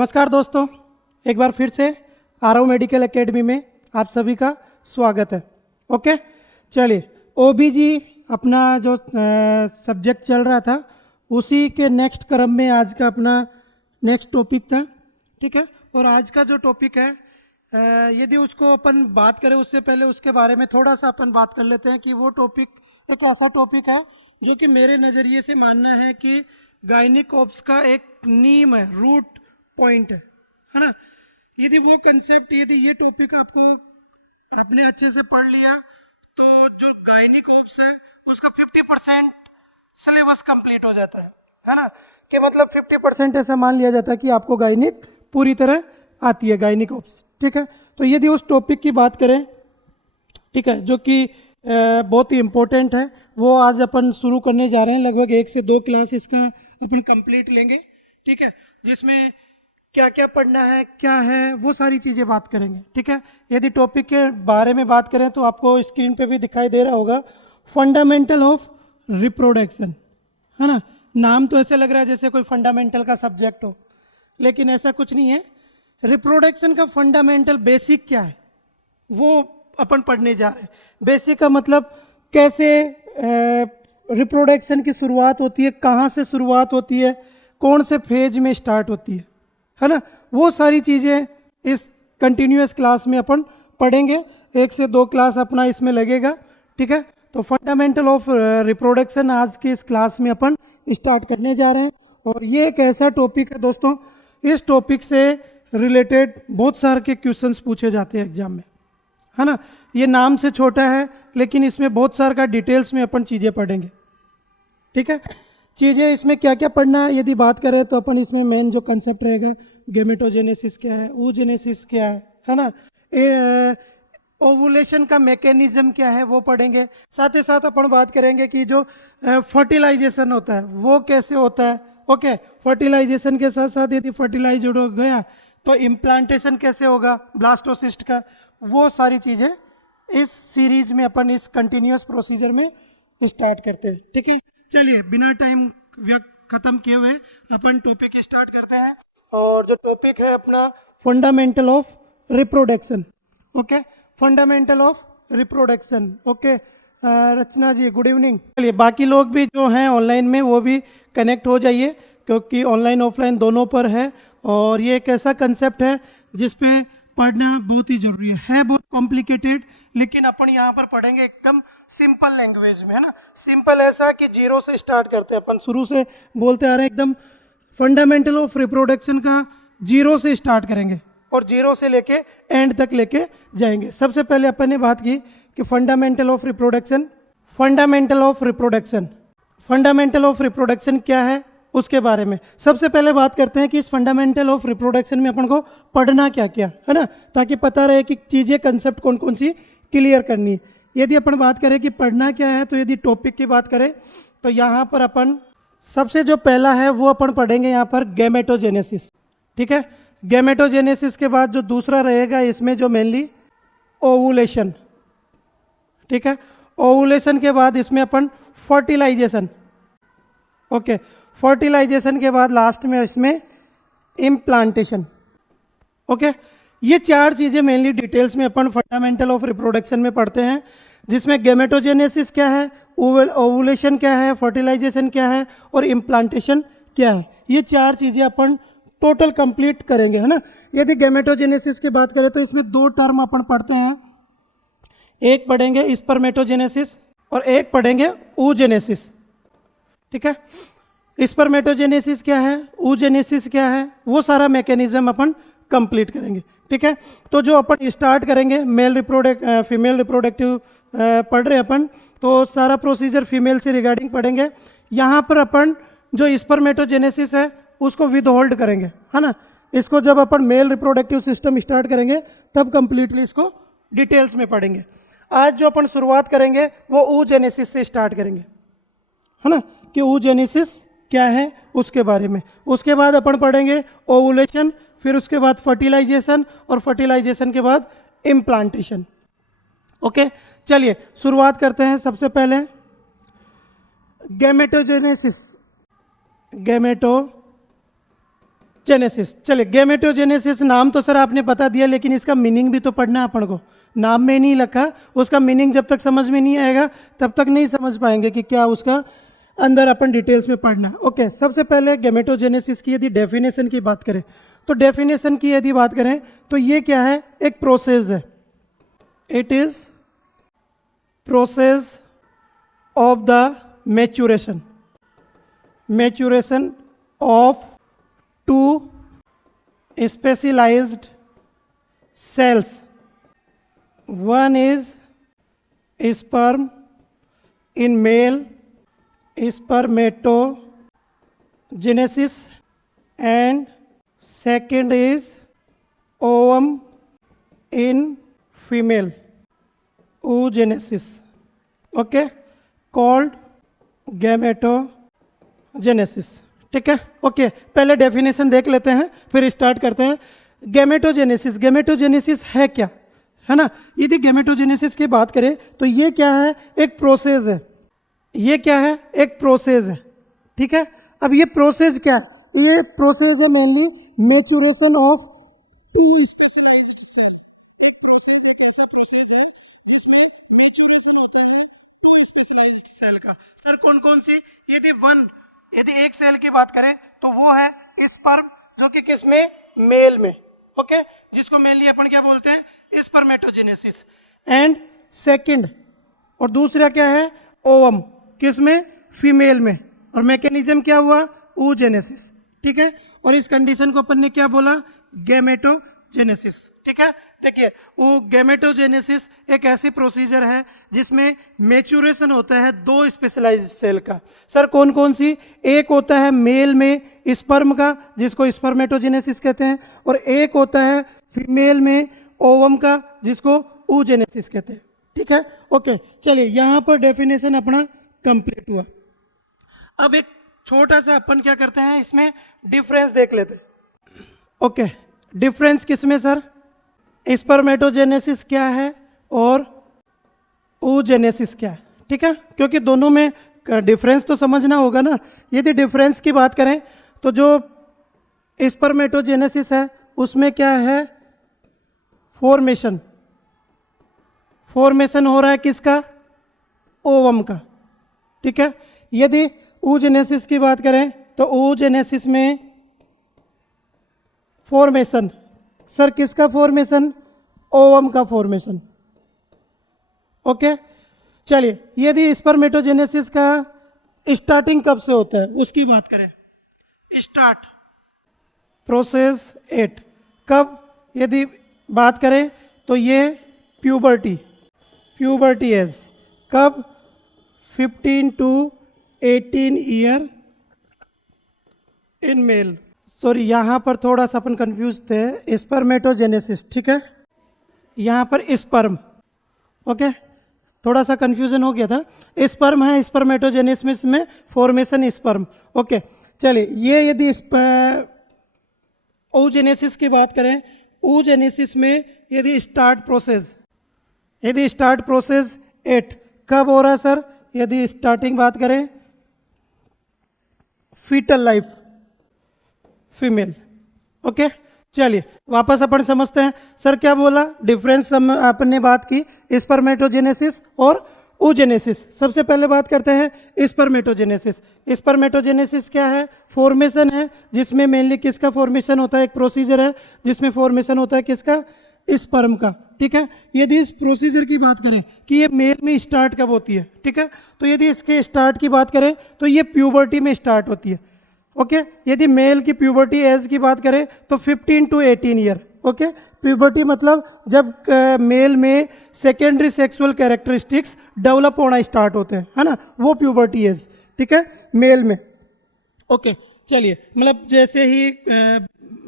नमस्कार दोस्तों, एक बार फिर से आरव मेडिकल एकेडमी में आप सभी का स्वागत है। ओके, चलिए ओबीजी अपना जो सब्जेक्ट चल रहा था उसी के नेक्स्ट क्रम में आज का अपना नेक्स्ट टॉपिक था। ठीक है, और आज का जो टॉपिक है यदि उसको अपन बात करें उससे पहले उसके बारे में थोड़ा सा अपन बात कर लेते हैं कि वो टॉपिक एक ऐसा टॉपिक है जो कि मेरे नज़रिए से मानना है कि गायनिक ऑप्स का एक नीम है, रूट पॉइंट है ना। यदि वो कंसेप्ट, यदि ये टॉपिक आपने अच्छे से पढ़ लिया तो जो गायनिक ऑप्स है उसका 50% सिलेबस कंप्लीट हो जाता है ना। कि मतलब 50% ऐसा मान लिया जाता है कि आपको गायनिक पूरी तरह आती है, गायनिक ऑप्स। ठीक है, तो यदि उस टॉपिक की बात करें, ठीक है, जो कि बहुत ही इम्पोर्टेंट है, वो आज अपन शुरू करने जा रहे हैं। लगभग 1 से 2 क्लास इसका अपन कंप्लीट लेंगे। ठीक है, जिसमें क्या क्या पढ़ना है, क्या है, वो सारी चीज़ें बात करेंगे। ठीक है, यदि टॉपिक के बारे में बात करें तो आपको स्क्रीन पे भी दिखाई दे रहा होगा, फंडामेंटल ऑफ रिप्रोडक्शन, है ना। नाम तो ऐसे लग रहा है जैसे कोई फंडामेंटल का सब्जेक्ट हो, लेकिन ऐसा कुछ नहीं है। रिप्रोडक्शन का फंडामेंटल बेसिक क्या है वो अपन पढ़ने जा रहे हैं। बेसिक का मतलब कैसे रिप्रोडक्शन की शुरुआत होती है, कहाँ से शुरुआत होती है, कौन से फेज में स्टार्ट होती है ना। वो सारी चीज़ें इस कंटिन्यूअस क्लास में अपन पढ़ेंगे। 1 से 2 क्लास अपना इसमें लगेगा। ठीक है, तो फंडामेंटल ऑफ रिप्रोडक्शन आज की इस क्लास में अपन स्टार्ट करने जा रहे हैं। और ये एक ऐसा टॉपिक है दोस्तों, इस टॉपिक से रिलेटेड बहुत सारे के क्वेश्चंस पूछे जाते हैं एग्जाम में, है ना। ये नाम से छोटा है लेकिन इसमें बहुत सारा का डिटेल्स में अपन चीज़ें पढ़ेंगे। ठीक है, चीज़ें इसमें क्या क्या पढ़ना है यदि बात करें तो अपन इसमें मेन जो कंसेप्ट रहेगा, गेमेटोजेनेसिस क्या है, oogenesis क्या है ना, ओवुलेशन का मैकेनिज्म क्या है वो पढ़ेंगे। साथ ही साथ अपन बात करेंगे कि जो फर्टिलाइजेशन होता है वो कैसे होता है। ओके, फर्टिलाइजेशन के साथ साथ यदि फर्टिलाइज हो गया तो इम्प्लांटेशन कैसे होगा ब्लास्टोसिस्ट का, वो सारी चीज़ें इस सीरीज में अपन इस कंटिन्यूअस प्रोसीजर में स्टार्ट करते हैं। ठीक है, चलिए बिना टाइम खत्म किए हुए अपन टॉपिक स्टार्ट करते हैं। और जो टॉपिक है अपना fundamental of reproduction. Okay, fundamental of reproduction. Okay, Rachana ji good evening. चलिए बाकी लोग भी जो हैं ऑनलाइन में वो भी कनेक्ट हो जाइए, क्योंकि ऑनलाइन ऑफलाइन दोनों पर है। और ये एक ऐसा कंसेप्ट है जिसपे पढ़ना बहुत ही जरूरी है बहुत कॉम्प्लिकेटेड, लेकिन अपन यहाँ पर पढ़ेंगे एकदम सिंपल लैंग्वेज में, है ना। सिंपल ऐसा कि 0 से स्टार्ट करते हैं अपन, शुरू से बोलते आ रहे हैं एकदम फंडामेंटल ऑफ रिप्रोडक्शन का 0 से स्टार्ट करेंगे और 0 से लेके एंड तक लेके जाएंगे। सबसे पहले अपन ने बात की कि fundamental of reproduction, fundamental of reproduction, fundamental of reproduction क्या है उसके बारे में सबसे पहले बात करते हैं कि इस फंडामेंटल ऑफ रिप्रोडक्शन में अपन को पढ़ना क्या क्या है ना, ताकि पता रहे कि चीज़ें कंसेप्ट कौन कौन सी क्लियर करनी है। यदि अपन बात करें कि पढ़ना क्या है, तो यदि टॉपिक की बात करें तो यहाँ पर अपन सबसे जो पहला है वो अपन पढ़ेंगे यहाँ पर गैमेटोजेनेसिस। ठीक है, गैमेटोजेनेसिस के बाद जो दूसरा रहेगा इसमें जो मेनली ओवुलेशन। ठीक है, ओवुलेशन के बाद इसमें अपन फर्टिलाइजेशन। ओके, फर्टिलाइजेशन के बाद लास्ट में इसमें इम्प्लांटेशन। ओके, ये 4 चीज़ें मेनली डिटेल्स में अपन फंडामेंटल ऑफ रिप्रोडक्शन में पढ़ते हैं, जिसमें गैमेटोजेनेसिस क्या है, ओवुलेशन क्या है, फर्टिलाइजेशन क्या है और इम्प्लांटेशन क्या है। ये 4 चीज़ें अपन टोटल कंप्लीट करेंगे, है ना। यदि गैमेटोजेनेसिस की बात करें तो इसमें 2 टर्म अपन पढ़ते हैं, एक पढ़ेंगे स्पर्मेटोजेनेसिस और एक पढ़ेंगे oogenesis। ठीक है, स्पर्मेटोजेनेसिस क्या है, oogenesis क्या है, वो सारा मैकेनिज्म अपन कंप्लीट करेंगे। ठीक है, तो जो अपन स्टार्ट करेंगे फीमेल रिप्रोडक्टिव पढ़ रहे अपन, तो सारा प्रोसीजर फीमेल से रिगार्डिंग पढ़ेंगे। यहाँ पर अपन जो स्पर्मेटोजेनेसिस है उसको विद होल्ड करेंगे, है ना। इसको जब अपन मेल रिप्रोडक्टिव सिस्टम स्टार्ट करेंगे तब कंप्लीटली इसको डिटेल्स में पढ़ेंगे। आज जो अपन शुरुआत करेंगे वो oogenesis से स्टार्ट करेंगे, है ना, कि oogenesis क्या है उसके बारे में। उसके बाद अपन पढ़ेंगे ओवुलेशन, फिर उसके बाद फर्टिलाइजेशन और फर्टिलाइजेशन के बाद इम्प्लांटेशन। ओके, चलिए शुरुआत करते हैं। सबसे पहले गैमेटोजेनेसिस, गैमेटो जेनेसिस। चलिए, गैमेटोजेनेसिस नाम तो सर आपने बता दिया, लेकिन इसका मीनिंग भी तो पढ़ना है अपन को। नाम में नहीं लिखा, उसका मीनिंग जब तक समझ में नहीं आएगा तब तक नहीं समझ पाएंगे कि क्या उसका अंदर अपन डिटेल्स में पढ़ना है। ओके, सबसे पहले गैमेटोजेनेसिस की यदि डेफिनेशन की बात करें तो डेफिनेशन की यदि बात करें तो ये क्या है, एक प्रोसेस है। It is process of the maturation of to specialized cells. One is sperm in male spermatogenesis and second is ovum in female oogenesis. Okay, called gametogenesis. ठीक है, ओके, पहले डेफिनेशन देख लेते हैं फिर स्टार्ट करते हैं। गैमेटोजेनेसिस है क्या, है ना। यदि गैमेटोजेनेसिस की बात करें तो ये क्या है, एक प्रोसेस है। ये क्या है, एक प्रोसेस है। ठीक है, अब ये प्रोसेस क्या है, ये प्रोसेस है mainly maturation of to specialized cell. एक प्रोसेस, एक ऐसा प्रोसेस है जिसमें मैच्योरेशन होता है टू स्पेशलाइज्ड सेल का। सर कौन कौन सी, यदि एक सेल की बात करें तो वो है स्पर्म, जो कि किसमें, मेल में। ओके, जिसको मेनली अपन क्या बोलते हैं, स्पर्मेटोजेनेसिस। एंड सेकंड, और दूसरा क्या है, ओवम, किसमें, फीमेल में। और मैकेनिज्म क्या हुआ, oogenesis। ठीक है, और इस कंडीशन को अपन ने क्या बोला, गैमेटोजेनेसिस। ठीक है, देखिए वो गैमेटोजेनेसिस एक ऐसी प्रोसीजर है जिसमें मैच्योरेशन होता है दो स्पेशलाइज्ड सेल का। सर कौन कौन सी, एक होता है मेल में स्पर्म का जिसको स्पर्मेटोजेनेसिस कहते हैं, और एक होता है फीमेल में ओवम का जिसको oogenesis कहते हैं। ठीक है, ओके, चलिए यहाँ पर डेफिनेशन अपना कंप्लीट हुआ। अब एक छोटा सा अपन क्या करते हैं, इसमें डिफरेंस देख लेते हैं। ओके, डिफरेंस किसमें सर, स्पर्मेटोजेनेसिस क्या है और oogenesis क्या है। ठीक है, क्योंकि दोनों में डिफरेंस तो समझना होगा ना। यदि डिफरेंस की बात करें तो जो स्पर्मेटोजेनेसिस है उसमें क्या है, फॉर्मेशन हो रहा है किसका, ओवम का। ठीक है, यदि oogenesis की बात करें तो oogenesis में फॉर्मेशन, सर किसका फॉर्मेशन, ओवम का फॉर्मेशन। ओके, चलिए यदि स्पर्मेटोजेनेसिस का स्टार्टिंग कब से होता है उसकी बात करें, स्टार्ट प्रोसेस 8 कब, यदि बात करें तो ये प्यूबर्टी एज कब, 15 to 18 year in male. Sorry, यहाँ पर थोड़ा सा अपन कंफ्यूज थे, स्पर्मेटोजेनेसिस। ठीक है, यहाँ पर स्पर्म, ओके, थोड़ा सा कंफ्यूजन हो गया था। स्पर्म है, स्पर्मेटोजेनेसिस में फॉर्मेशन स्पर्म। ओके, चलिए ये यदि oogenesis की बात करें, oogenesis में यदि स्टार्ट प्रोसेस 8 कब हो रहा है सर, यदि स्टार्टिंग बात करें फीटल लाइफ फीमेल। ओके, चलिए वापस अपन समझते हैं। सर क्या बोला, डिफरेंस अपन ने बात की स्पर्मेटोजेनेसिस और oogenesis। सबसे पहले बात करते हैं स्पर्मेटोजेनेसिस क्या है, फॉर्मेशन है जिसमें मेनली किसका फॉर्मेशन होता है, एक प्रोसीजर है जिसमें फॉर्मेशन होता है किसका, स्पर्म का। ठीक है, यदि इस प्रोसीजर की बात करें कि ये मेल में स्टार्ट कब होती है, ठीक है, तो यदि इसके स्टार्ट की बात करें तो ये प्यूबर्टी में स्टार्ट होती है। ओके, यदि मेल की प्यूबर्टी एज की बात करें तो 15 to 18 ईयर। ओके, प्यूबर्टी मतलब जब मेल में सेकेंडरी सेक्सुअल कैरेक्टरिस्टिक्स डेवलप होना स्टार्ट होते हैं, है ना, वो प्यूबर्टी एज। ठीक है, मेल में। ओके, चलिए मतलब जैसे ही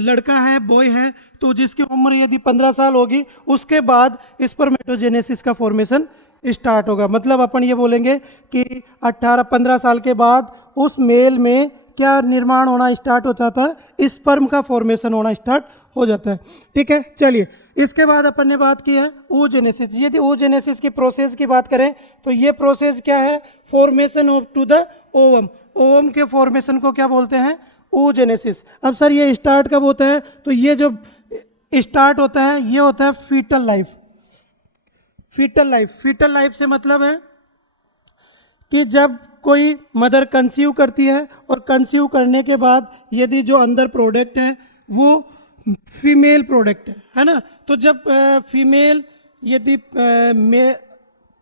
लड़का है, बॉय है, तो जिसकी उम्र यदि 15 साल होगी उसके बाद स्पर्मेटोजेनेसिस का फॉर्मेशन स्टार्ट होगा। मतलब अपन ये बोलेंगे कि 18-15 साल के बाद उस मेल में क्या निर्माण होना स्टार्ट होता था, स्पर्म का फॉर्मेशन होना स्टार्ट हो जाता है। ठीक है, चलिए इसके बाद अपन ने बात की है oogenesis। यदि oogenesis की प्रोसेस की बात करें तो ये प्रोसेस क्या है, formation of to the ovum. Ovum के फॉर्मेशन को क्या बोलते हैं, oogenesis। अब सर ये स्टार्ट कब होता है? तो ये जो स्टार्ट होता है ये होता है फीटल लाइफ। फीटल लाइफ से मतलब है कि जब कोई मदर कंसीव करती है और कंसीव करने के बाद यदि जो अंदर प्रोडक्ट है वो फीमेल प्रोडक्ट है ना, तो जब फीमेल यदि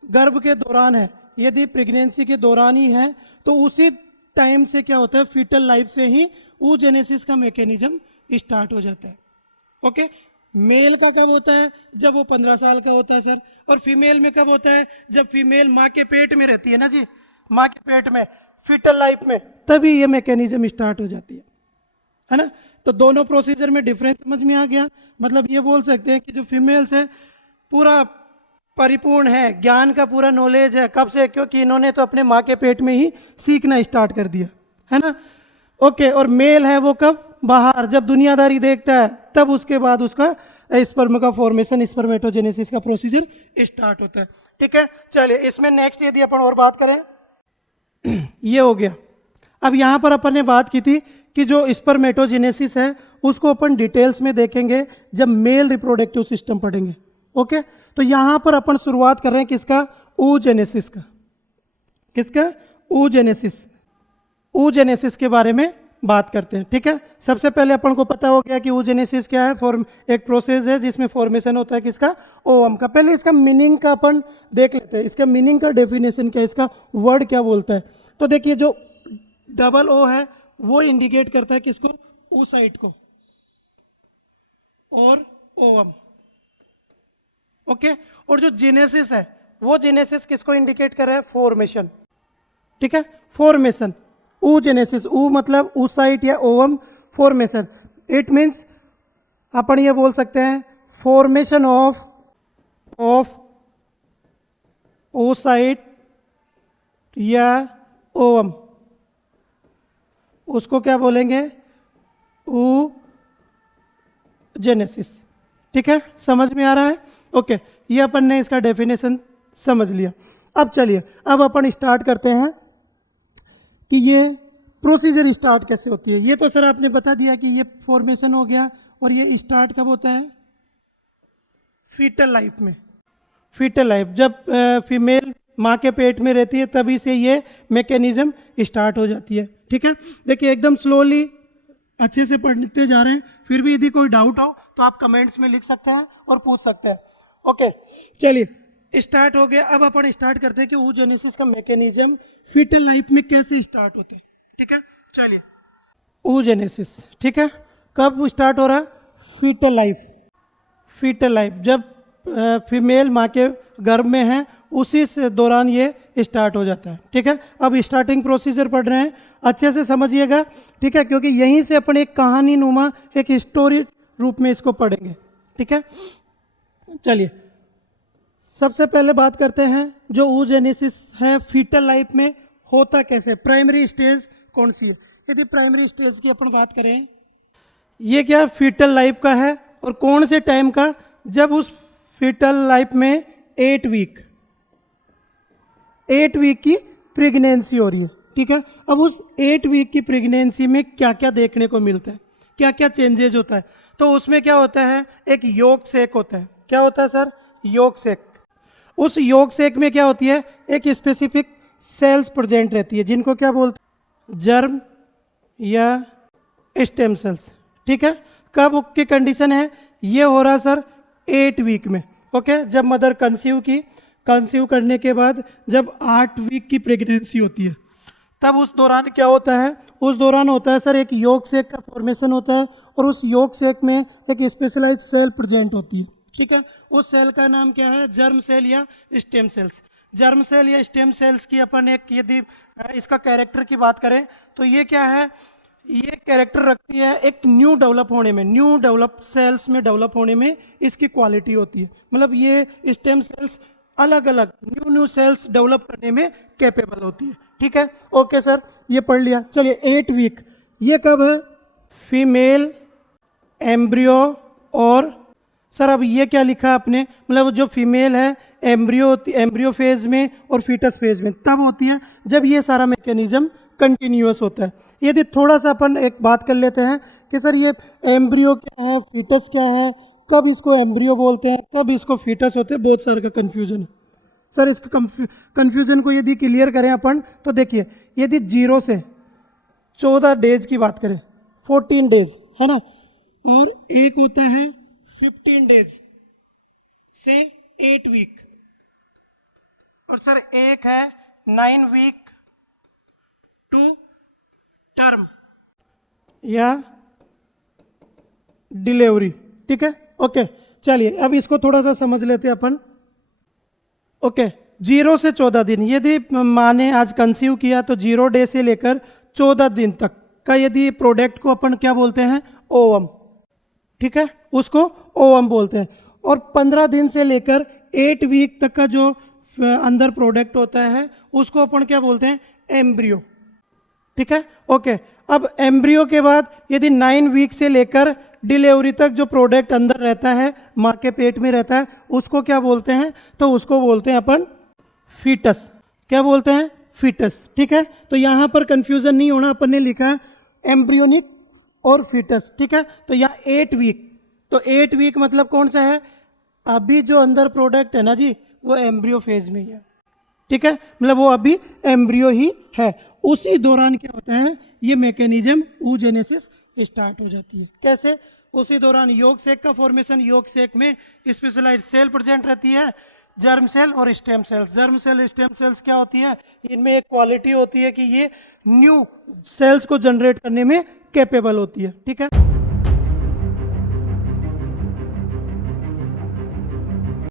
गर्भ के दौरान है, यदि प्रेगनेंसी के दौरान ही है, तो उसी टाइम से क्या होता है, फीटल लाइफ से ही oogenesis का मैकेनिज्म स्टार्ट हो जाता है। ओके, मेल का कब होता है? जब वो 15 साल का होता है सर। और फीमेल में कब होता है? जब फीमेल माँ के पेट में रहती है ना जी, माँ के पेट में, फीटल लाइफ में, तभी ये मैकेनिज्म स्टार्ट हो जाती है ना। तो दोनों प्रोसीजर में डिफरेंस समझ में आ गया। मतलब ये बोल सकते हैं कि जो फीमेल्स है पूरा परिपूर्ण है, ज्ञान का पूरा नॉलेज है। कब से? क्योंकि इन्होंने तो अपने माँ के पेट में ही सीखना स्टार्ट कर दिया है ना। ओके, और मेल है वो कब? बाहर, जब दुनियादारी देखता है तब उसके बाद उसका स्पर्म का फॉर्मेशन, स्पर्मेटोजेनेसिस का प्रोसीजर स्टार्ट होता है। ठीक है, चलिए इसमें नेक्स्ट यदि अपन और बात करें ये हो गया। अब यहाँ पर अपन ने बात की थी कि जो स्पर्मेटोजेनेसिस है उसको अपन डिटेल्स में देखेंगे जब मेल रिप्रोडक्टिव सिस्टम पढ़ेंगे। ओके, तो यहाँ पर अपन शुरुआत कर रहे हैं किसका? oogenesis का। किसका? oogenesis के बारे में बात करते हैं। ठीक है, सबसे पहले अपन को पता हो गया कि oogenesis क्या है। एक प्रोसेस है जिसमें फॉर्मेशन होता है किसका? ओवम का। पहले इसका मीनिंग का अपन देख लेते हैं, इसका मीनिंग का डेफिनेशन क्या है, इसका वर्ड क्या बोलता है। तो देखिए जो डबल ओ है वो इंडिकेट करता है किसको? oocyte को और ओवम। ओके, और जो जेनेसिस है वो जेनेसिस किसको इंडिकेट कर रहा है? फॉर्मेशन। ठीक है, फॉर्मेशन, oogenesis, ऊ मतलब oocyte या ओवम फॉर्मेशन। इट मीन्स अपन ये बोल सकते हैं फॉर्मेशन ऑफ oocyte या ओवम, उसको क्या बोलेंगे? oogenesis। ठीक है, समझ में आ रहा है? ओके, ये अपन ने इसका डेफिनेशन समझ लिया। अब चलिए, अब अपन स्टार्ट करते हैं कि ये प्रोसीजर स्टार्ट कैसे होती है। ये तो सर आपने बता दिया कि ये फॉर्मेशन हो गया, और ये स्टार्ट कब होता है? फीटल लाइफ में। फीटल लाइफ जब फीमेल माँ के पेट में रहती है तभी से ये मैकेनिज्म स्टार्ट हो जाती है। ठीक है, देखिए एकदम स्लोली अच्छे से पढ़ते जा रहे हैं, फिर भी यदि कोई डाउट हो तो आप कमेंट्स में लिख सकते हैं और पूछ सकते हैं। ओके, चलिए स्टार्ट हो गया। अब अपन स्टार्ट करते हैं कि oogenesis का मैकेनिज्म फीटल लाइफ में कैसे स्टार्ट होते हैं। ठीक है, चलिए oogenesis। ठीक है, कब स्टार्ट हो रहा है? फीटल लाइफ जब फीमेल माँ के गर्भ में है उसी से दौरान ये स्टार्ट हो जाता है। ठीक है, अब स्टार्टिंग प्रोसीजर पढ़ रहे हैं, अच्छे से समझिएगा। ठीक है, क्योंकि यहीं से अपन एक कहानी नुमा, एक स्टोरी रूप में इसको पढ़ेंगे। ठीक है, चलिए सबसे पहले बात करते हैं जो oogenesis है फीटल लाइफ में होता कैसे, प्राइमरी स्टेज कौन सी है। यदि प्राइमरी स्टेज की अपन बात करें, ये क्या फीटल लाइफ का है और कौन से टाइम का? जब उस फीटल लाइफ में 8 वीक की प्रेगनेंसी हो रही है। ठीक है, अब उस 8 वीक की प्रेगनेंसी में क्या क्या देखने को मिलता है, क्या क्या चेंजेज होता है? तो उसमें क्या होता है? एक योक सेक होता है। क्या होता है सर? योक सेक। उस योक सेक में क्या होती है? एक स्पेसिफिक सेल्स प्रेजेंट रहती है जिनको क्या बोलते हैं? जर्म या स्टेम सेल्स। ठीक है, कब की कंडीशन है? ये हो रहा सर 8 वीक में। ओके, जब मदर कंसीव करने के बाद जब 8 वीक की प्रेगनेंसी होती है तब उस दौरान क्या होता है? उस दौरान होता है सर एक योक सेक का फॉर्मेशन होता है, और उस योक सेक में एक स्पेशलाइज्ड सेल प्रेजेंट होती है। ठीक है, उस सेल का नाम क्या है? जर्म सेल या स्टेम सेल्स। जर्म सेल या स्टेम सेल्स की अपन एक यदि इसका कैरेक्टर की बात करें तो ये क्या है? ये कैरेक्टर रखती है एक न्यू डेवलप सेल्स में डेवलप होने में इसकी क्वालिटी होती है। मतलब ये स्टेम सेल्स अलग अलग न्यू सेल्स डेवलप करने में कैपेबल होती है। ठीक है, ओके सर, ये पढ़ लिया। चलिए 8 वीक ये कब है? फीमेल एम्ब्रियो और सर अब ये क्या लिखा आपने? मतलब जो फीमेल है एम्ब्रियो फेज में और फीटस फेज में तब होती है जब ये सारा मैकेनिज्म कंटिन्यूअस होता है। यदि थोड़ा सा अपन एक बात कर लेते हैं कि सर ये एम्ब्रियो क्या है, फीटस क्या है, कब इसको एम्ब्रियो बोलते हैं, कब इसको फीटस होते हैं, बहुत सारे का कन्फ्यूजन है। सर इस कन्फ्यूजन को यदि क्लियर करें अपन तो देखिए, यदि 0 से 14 डेज की बात करें, 14 डेज है ना, और एक होता है 15 डेज से 8 वीक, और सर एक है 9 वीक टू टर्म या डिलीवरी। ठीक है, ओके। चलिए अब इसको थोड़ा सा समझ लेते हैं अपन। ओके, 0 से 14 दिन, यदि माँ ने आज कंसीव किया तो 0 डे से लेकर 14 दिन तक का यदि प्रोडक्ट को अपन क्या बोलते हैं, ओवम। ठीक है, उसको ओवम बोलते हैं। और 15 दिन से लेकर 8 वीक तक का जो अंदर प्रोडक्ट होता है उसको अपन क्या बोलते हैं, एम्ब्रियो। ठीक है, ओके। अब एम्ब्रियो के बाद यदि 9 वीक से लेकर डिलीवरी तक जो प्रोडक्ट अंदर रहता है, माँ के पेट में रहता है, उसको क्या बोलते हैं, तो उसको बोलते हैं अपन फीटस। क्या बोलते हैं, फीटस। ठीक है, तो यहाँ पर कंफ्यूजन नहीं होना, अपन ने लिखा है एम्ब्रियोनिक और फीटस। ठीक है, तो यहाँ 8 वीक, तो 8 वीक मतलब कौन सा है, अभी जो अंदर प्रोडक्ट है ना जी, वो एम्ब्रियो फेज में ही है। ठीक है, मतलब वो अभी एम्ब्रियो ही है। उसी दौरान क्या होता है, ये मैकेनिज्म oogenesis स्टार्ट हो जाती है। कैसे, उसी दौरान योग सेक का फॉर्मेशन, योग सेक में स्पेशलाइज्ड सेल प्रेजेंट रहती है, जर्म सेल और stem cells. Germ cell, stem cells क्या होती है, इनमें एक क्वालिटी होती है कि ये न्यू सेल्स को जनरेट करने में कैपेबल होती है। ठीक है।